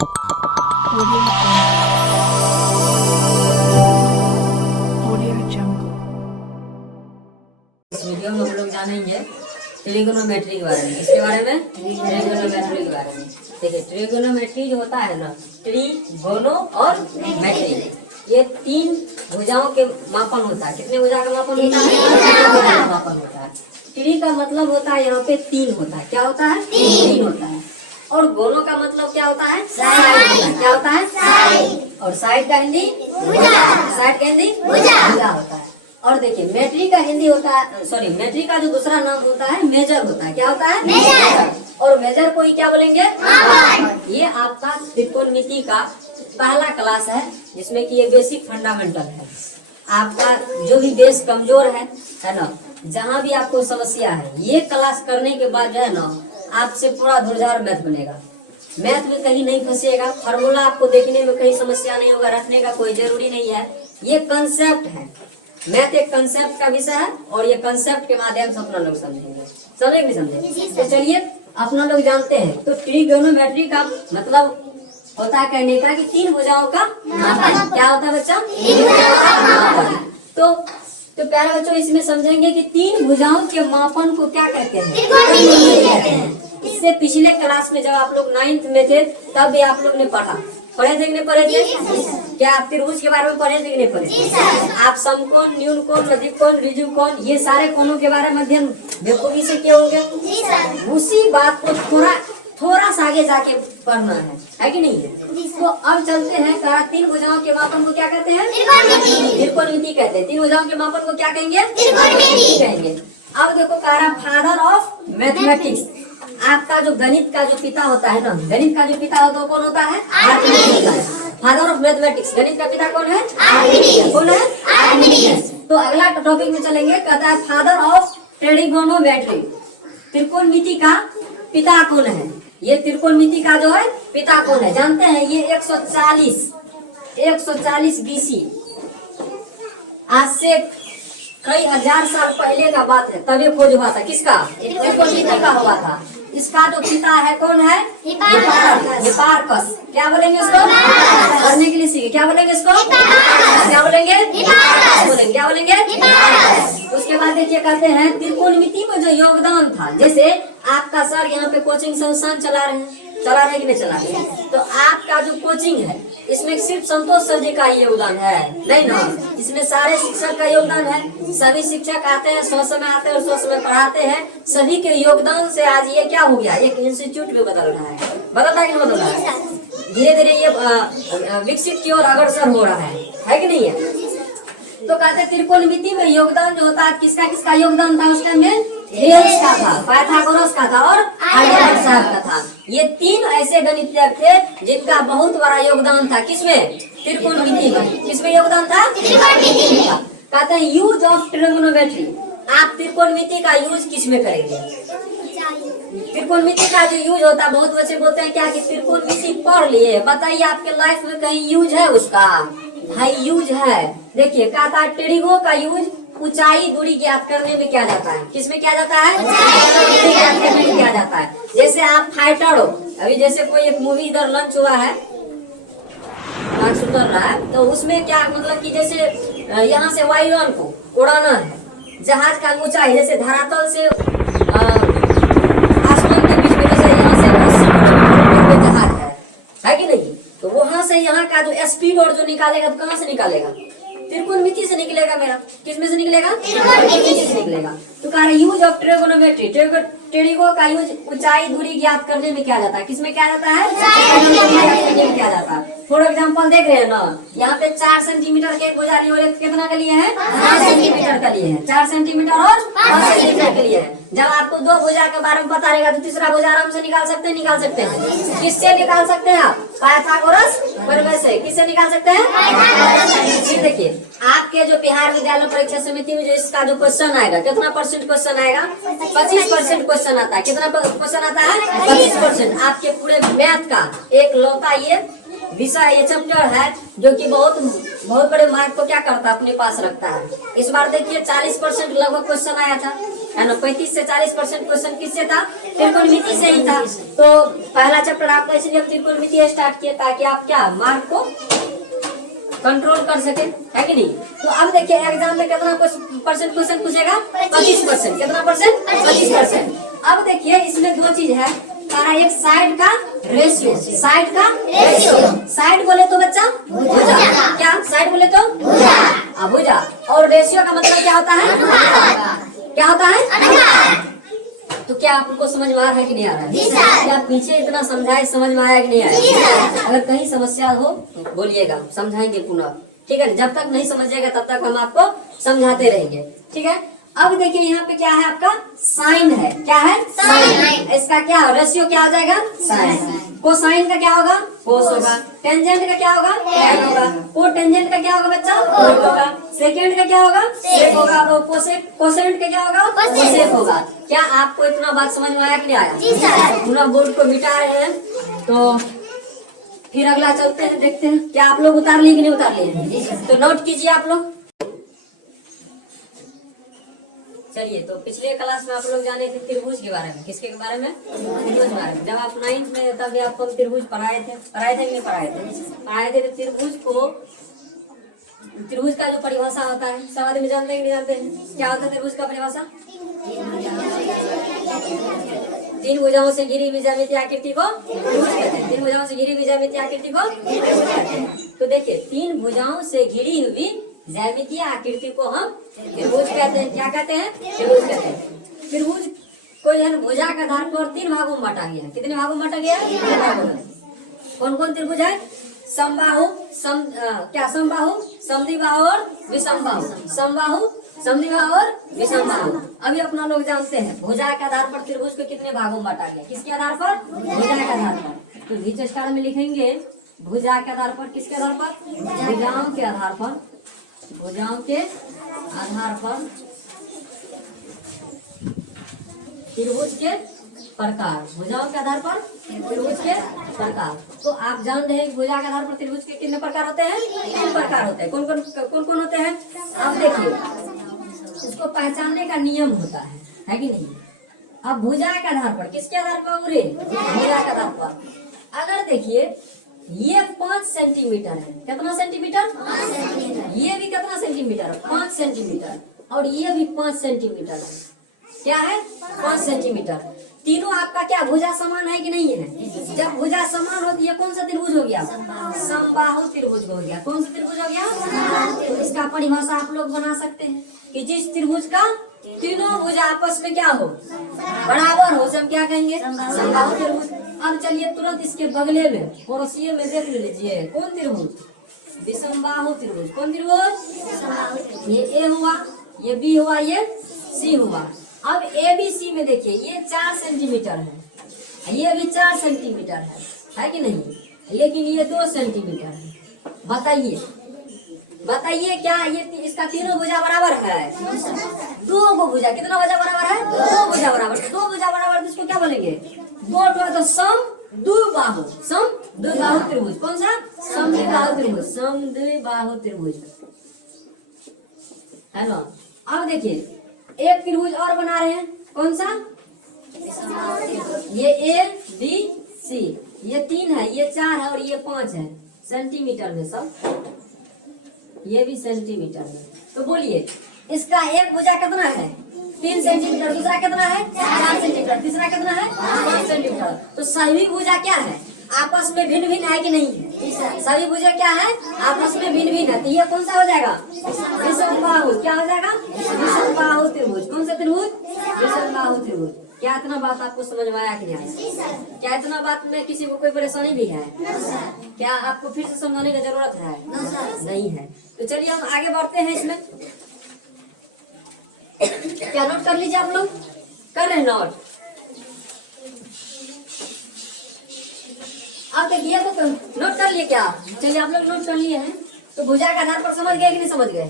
Audio Jungle. इस video में हम लोग जानेंगे ट्रिगोनोमेट्री के बारे में। इसके बारे में ट्रिगोनोमेट्री के बारे में। देखिए, ट्रिगोनोमेट्री जो होता है ना, ट्रिगोनो और मेट्री, ये तीन भुजाओं के मापन होता है। कितने भुजा का मापन होता है? तीन भुजा का मापन होता है। ट्री का मतलब होता है यहाँ पे तीन होता है। क्या होता है? तीन होता है। और गोनो का मतलब क्या होता है? साइड। क्या होता है? साइड। और साइड का हिंदी साइड का हिंदी भुजा होता है। और देखिए, मेट्री का हिंदी होता है, सॉरी, मेट्री का जो दूसरा नाम होता है मेजर होता है। क्या होता है? मेजर। और मेजर को ही क्या बोलेंगे? ये आपका त्रिकोणमिति का पहला क्लास है, जिसमें कि ये बेसिक फंडामेंटल है। आपका जो भी बेस कमजोर है ना, जहाँ भी आपको समस्या है, ये क्लास करने के बाद जो है ना, आपसे पूरा धुरझार मैथ बनेगा। मैथ में कहीं नहीं फंसेगा। फार्मूला आपको देखने में कहीं समस्या नहीं होगा, रटने का कोई जरूरी नहीं है। ये कंसेप्ट है। मैथ एक कंसेप्ट का विषय है, और ये कंसेप्ट के माध्यम से अपना लोग समझेंगे। समझे नहीं समझे? तो चलिए, अपना लोग जानते हैं। तो ट्रिगोनोमेट्री का मतलब होता है कहने का कि तीन भुजाओं का मापन। क्या होता है बच्चा? तीन भुजाओं का मापन। तो प्यारे बच्चों, इसमें समझेंगे कि तीन भुजाओं के मापन को क्या कहते हैं? त्रिकोणमिति कहते हैं। इससे पिछले क्लास में जब आप लोग 9th में थे, तब भी आप लोग ने पढ़े थे कि नहीं पढ़े थे? क्या आप त्रिभुज के बारे में पढ़े थे कि नहीं पढ़े? आप समकोण, न्यून कोण, नजीक कोण, ऋजु कोण, ये सारे कोणों के बारे में अध्ययन बेखूबी से किए होंगे। उसी बात को थोड़ा सा आगे जाके पढ़ना है कि नहीं है? तो अब चलते हैं। तीन भुजाओं के मापन को क्या कहते हैं? त्रिकोणमिति कहते हैं। तीन भुजाओं के मापन को क्या कहेंगे? त्रिकोणमिति कहेंगे। अब देखो, कह रहा फादर ऑफ मैथमेटिक्स। आपका जो गणित का जो पिता होता है ना, गणित का जो पिता होता है कौन होता है? आर्किमिडीज। फादर ऑफ मैथमेटिक्स, गणित का पिता कौन है? आर्किमिडीज। कौन है? आर्किमिडीज। तो अगला टॉपिक में चलेंगे। कहता है फादर ऑफ ट्रिगोनोमेट्री, त्रिकोणमिति का पिता कौन है? ये त्रिकोणमिति का जो है पिता कौन है जानते हैं? ये 140 BC, आज से कई हजार साल पहले का बात है। तभी खोज हुआ था। किसका? त्रिकोणमिति का हुआ था। इसका जो पिता है कौन है? हिपार्कस। क्या बोलेंगे इसको? पढ़ने के लिए सीखे। क्या बोलेंगे इसको? क्या बोलेंगे? क्या बोलेंगे? उसके बाद देखिए, कहते हैं त्रिकोणमिति में जो योगदान था, जैसे आपका सर यहाँ पे कोचिंग संस्थान चला रहे कि नहीं चला रहे? तो आपका जो कोचिंग है, इसमें सिर्फ संतोष सर जी का ही योगदान है? नहीं ना, इसमें सारे शिक्षक का योगदान है। सभी शिक्षक आते हैं, सौ समय आते हैं और सौ समय पढ़ाते हैं। सभी के योगदान से आज ये क्या हो गया? एक इंस्टीट्यूट भी बदल रहा है। बदल रहा है कि नहीं बदल रहा है? धीरे धीरे ये विकसित की ओर अग्रसर हो रहा है कि नहीं है? तो कहते त्रिकोणमिति में योगदान जो होता है, किसका किसका योगदान था उस टाइम में? थेल्स का था, पाइथागोरस का था और आर्यभट्ट साहब का था। ये तीन ऐसे गणितज्ञ थे जिनका बहुत बड़ा योगदान था। किसमें? त्रिकोणमिति में। किसमें योगदान था? त्रिकोणमिति का। कहते हैं यूज ऑफ ट्रिगोनोमेट्री। आप त्रिकोणमिति का यूज किसमें करेंगे? त्रिकोणमिति का जो यूज होता है, बहुत बच्चे बोलते हैं क्या कि त्रिकोणमिति पढ़ लिए, बताइए आपके लाइफ में कहीं यूज है उसका? भाई यूज है। देखिए, कहता है ट्रिगो का यूज ऊंचाई दूरी ज्ञात करने में किया जाता है। किसमें किया जाता है? दूरी ज्ञात करने में किया जाता है। जैसे आप फाइटर हो, अभी जैसे कोई एक मूवी इधर लॉन्च हुआ है, उतर रहा है, तो उसमें क्या मतलब कि जैसे यहाँ से वायुयान को उड़ाना है, जहाज का ऊंचाई जैसे धरातल से आसमान के बीच में, जैसे यहाँ से 80 किलोमीटर जहाज है कि नहीं? तो वहां से यहाँ का जो स्पीड और जो निकालेगा, तो कहाँ से निकालेगा? त्रिकोणमिति से निकलेगा। मेरा किसमें से निकलेगा? त्रिकोणमिति से निकलेगा। तो कह रहे यूज ऑफ ट्रिगोनोमेट्री, ट्रिगो का यूज ऊंचाई दूरी ज्ञात करने में किया जाता है। किसमें किया जाता है? किया जाता है। फॉर एग्जाम्पल देख रहे हैं ना, यहाँ पे 4 सेंटीमीटर के भुजा लिए, और कितना के लिए है? 5 सेंटीमीटर का लिए है। 4 सेंटीमीटर और 5 सेंटीमीटर के लिए है। जब आपको दो भुजा के बारे में पता रहेगा, तो तीसरा भुजा आराम से निकाल सकते हैं। किससे निकाल सकते हैं आप? पाइथागोरस प्रमेय से। किससे निकाल सकते हैं? देखिए, आपके जो बिहार विद्यालय परीक्षा समिति में जो इसका जो क्वेश्चन आएगा, कितना % क्वेश्चन आएगा? 25% क्वेश्चन आता है। कितना क्वेश्चन आता है? 25%। आपके पूरे मैथ का एक लौता ये विषय, ये चैप्टर है, जो कि बहुत बड़े मार्क को क्या करता है? अपने पास रखता है। इस बार देखिए 40% लगभग क्वेश्चन आया था, है ना? 35 से 40% क्वेश्चन किससे था? त्रिकोणमिति से ही था। तो पहला चैप्टर आपका इसलिए हम त्रिकोणमिति स्टार्ट किया ताकि आप क्या मार्क को कंट्रोल कर सके, है कि नहीं। तो अब देखिए एग्जाम में कितना परसेंट क्वेश्चन पूछेगा, 25%। कितना परसेंट, 25%। अब देखिए इसमें दो चीज है, सारा एक साइड का रेशियो, साइड का रेशियो। साइड बोले तो बच्चा भुजा, क्या साइड बोले तो भुजा, और रेशियो का मतलब क्या होता है, क्या होता है। तो क्या आपको समझ में आ रहा है कि नहीं आ रहा है? क्या पीछे इतना समझाए समझ में आया कि नहीं आया? अगर कहीं समस्या हो तो बोलिएगा, समझाएंगे पुनः, ठीक है। जब तक नहीं समझिएगा तब तक हम आपको समझाते रहेंगे, ठीक है। अब देखिए यहाँ पे क्या है, आपका साइन है, क्या है साइन। इसका क्या रेशियो क्या आ जाएगा, साइन। कोसाइन का क्या होगा, कोस होगा। टेंजेंट का क्या होगा, टैन होगा। कोटेंजेंट का क्या होगा बच्चा, कोट होगा। सेकेंड का क्या होगा, सेक होगा। और कोसेंट का क्या होगा, कोसेक होगा। क्या आपको इतना बात समझ में आया कि नहीं आया? पूरा बोर्ड को मिटा रहे हैं, तो फिर अगला चलते हैं, देखते हैं क्या आप लोग उतार लिए कि नहीं उतार लिए। तो नोट कीजिए आप लोग। चलिए, तो पिछले क्लास में आप लोग जाने थे त्रिभुज के बारे में। किसके बारे में, त्रिभुज के बारे में। जब आप 9th में तब भी आपको त्रिभुज पढ़ाए थे कि नहीं पढ़ाए थे। तो त्रिभुज का जो परिभाषा होता है, सब आदमी जानते हैं कि नहीं जानते हैं? क्या होता है त्रिभुज का परिभाषा? तीन भुजाओं से घिरी हुई ज्यामितीय आकृति को त्रिभुज कहते हैं। तीन भुजाओं से घिरी हुई ज्यामितीय आकृति को त्रिभुज कहते हैं। तो देखिए, तीन भुजाओं से घिरी हुई ज्यामितीय आकृति को हम त्रिभुज कहते हैं। क्या कहते हैं, त्रिभुज कहते हैं। त्रिभुज को जो है भुजा के आधार पर 3 भागों में बांटा गया है। कितने भागों में बांटा गया है? कौन कौन त्रिभुज है? समबाहु, समबाहु, समद्विबाहु और विषमबाहु। समबाहु, समद्विबाहु और विषमबाहु। अभी अपना लोग जानते हैं भुजा के आधार पर त्रिभुज को कितने भागों में बांटा गया। किसके आधार पर? भुजा के आधार पर। तो बीच स्टार में लिखेंगे भुजा के आधार पर। किसके आधार पर? भुजाओं के आधार पर। भुजाओं के आधार पर त्रिभुज के प्रकार। भुजाओं के आधार पर त्रिभुज के प्रकार। तो आप जान रहे हैं भुजा के आधार पर त्रिभुज के कितने प्रकार होते हैं? 3 प्रकार होते हैं। कौन कौन होते हैं? आप देखिए, इसको पहचानने का नियम होता है कि नहीं। अब भुजा के आधार पर, किसके आधार पर? भुजा के आधार पर। अगर देखिए ये 5 सेंटीमीटर है। कितना सेंटीमीटर? 5 सेंटीमीटर। ये भी कितना सेंटीमीटर? 5 सेंटीमीटर। और ये भी 5 सेंटीमीटर है। क्या है? 5 सेंटीमीटर। तीनों आपका क्या भुजा समान है कि नहीं है? जब भुजा समान होती है, कौन सा त्रिभुज हो गया? समबाहु त्रिभुज हो गया। कौन सा त्रिभुज हो गया? इसका परिभाषा आप लोग बना सकते हैं कि जिस त्रिभुज का तीनों भुजा आपस में क्या हो, बराबर हो, हम क्या कहेंगे? समबाहु त्रिभुज। अब चलिए तुरंत इसके बगले में पड़ोसी में देख लीजिए, कौन त्रिभुज? विषमबाहु त्रिभुज। कौन त्रिभुज? ये ए हुआ, ये बी हुआ, ये सी हुआ। अब ए बी सी में देखिए, ये 4 सेंटीमीटर है, ये भी 4 सेंटीमीटर है कि नहीं? लेकिन ये 2 सेंटीमीटर है। बताइए क्या ये इसका तीनों भुजा बराबर है? 2 भुजा। कितना भुजा बराबर है? 2 भुजा बराबर। 2 भुजा बराबर इसको क्या बोलेंगे? 2 तो समद्विबाहु। समद्विबाहु त्रिभुज। कौन सा? समद्विबाहु त्रिभुज। समद्विबाहु त्रिभुज है ना। अब देखिए एक त्रिभुज और बना रहे हैं। कौन सा? ये ए बी सी। ये 3 है, ये 4 है और ये 5 है सेंटीमीटर में सब। ये भी सेंटीमीटर में। तो बोलिए इसका एक भुजा कितना है? 3 सेंटीमीटर। दूसरा कितना है? 4 सेंटीमीटर। तीसरा कितना है? 5 सेंटीमीटर। तो सभी भुजा क्या है? आपस में भिन्न भिन्न है कि नहीं है? सभी भुजा क्या है? आपस में भिन्न भिन्न है। तो ये कौन सा हो जाएगा? विषमबाहु। क्या हो जाएगा? विषमबाहु त्रिभुज। कौन सा त्रिभुज? विषमबाहु त्रिभुज। क्या इतना बात आपको समझ में आया कि नहीं आया? क्या इतना बात में किसी को कोई परेशानी भी है? क्या आपको फिर से समझाने की जरूरत है? नहीं है। तो चलिए हम आगे बढ़ते हैं इसमें। क्या नोट कर लीजिए आप लोग? कर रहे हैं नोट? आप देखिए तो नोट कर लिए क्या? चलिए आप लोग नोट कर लिए हैं। तो भुजा के आधार पर समझ गए कि नहीं समझ गए?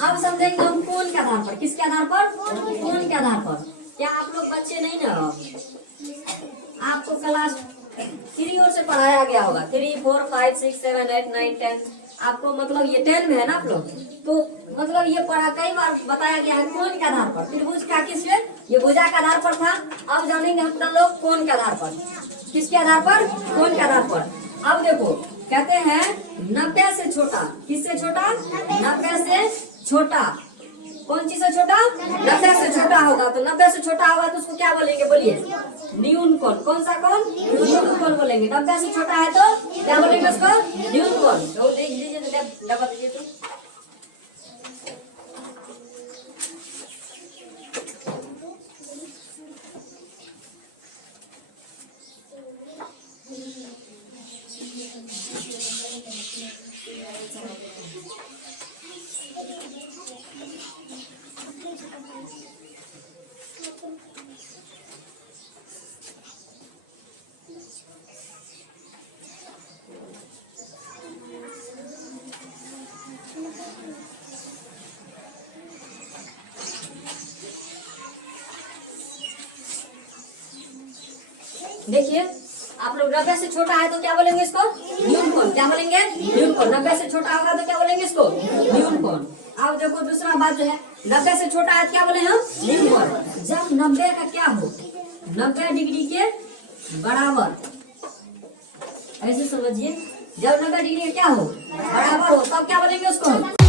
अब समझेंगे हम कोण के आधार पर। किसके आधार पर? कोण के आधार पर। क्या आप लोग बच्चे नहीं ना? आपको क्लास 3 और से पढ़ाया गया होगा। 3, 4, 5, 6, 7, 8, 9, 10 आपको मतलब ये 10 में है ना आप लोग, तो मतलब ये पढ़ा कई बार बताया गया है कोण के आधार पर। त्रिभुज का किस पे, ये भुजा के आधार पर था। अब जानेंगे हम लोग कोण के आधार पर। किसके आधार पर, कोण के आधार पर। अब देखो कहते हैं 90 से छोटा, किससे छोटा, 90 से छोटा, कौन चीज से छोटा, 90 से छोटा होगा। तो 90 से छोटा होगा तो उसको क्या बोलेंगे, बोलिए, न्यून कोण। कौन सा कोण, न्यून कोण बोलेंगे। 90 से छोटा है तो क्या बोलेंगे उसको, न्यून कोण। तो देख लीजिए, डबा दीजिए तो। देखिए आप लोग 90 से छोटा है तो क्या बोलेंगे इसको, न्यून कोण। क्या बोलेंगे, न्यून कोण। 90 से छोटा होगा तो क्या बोलेंगे इसको, न्यून कोण। अब देखो दूसरा बात जो है, 90 से छोटा है तो क्या बोले हम, न्यून कोण। जब 90 का क्या हो, 90 डिग्री के बराबर, ऐसे समझिए, जब 90 डिग्री का क्या हो, बराबर हो, तब क्या बोलेंगे उसको,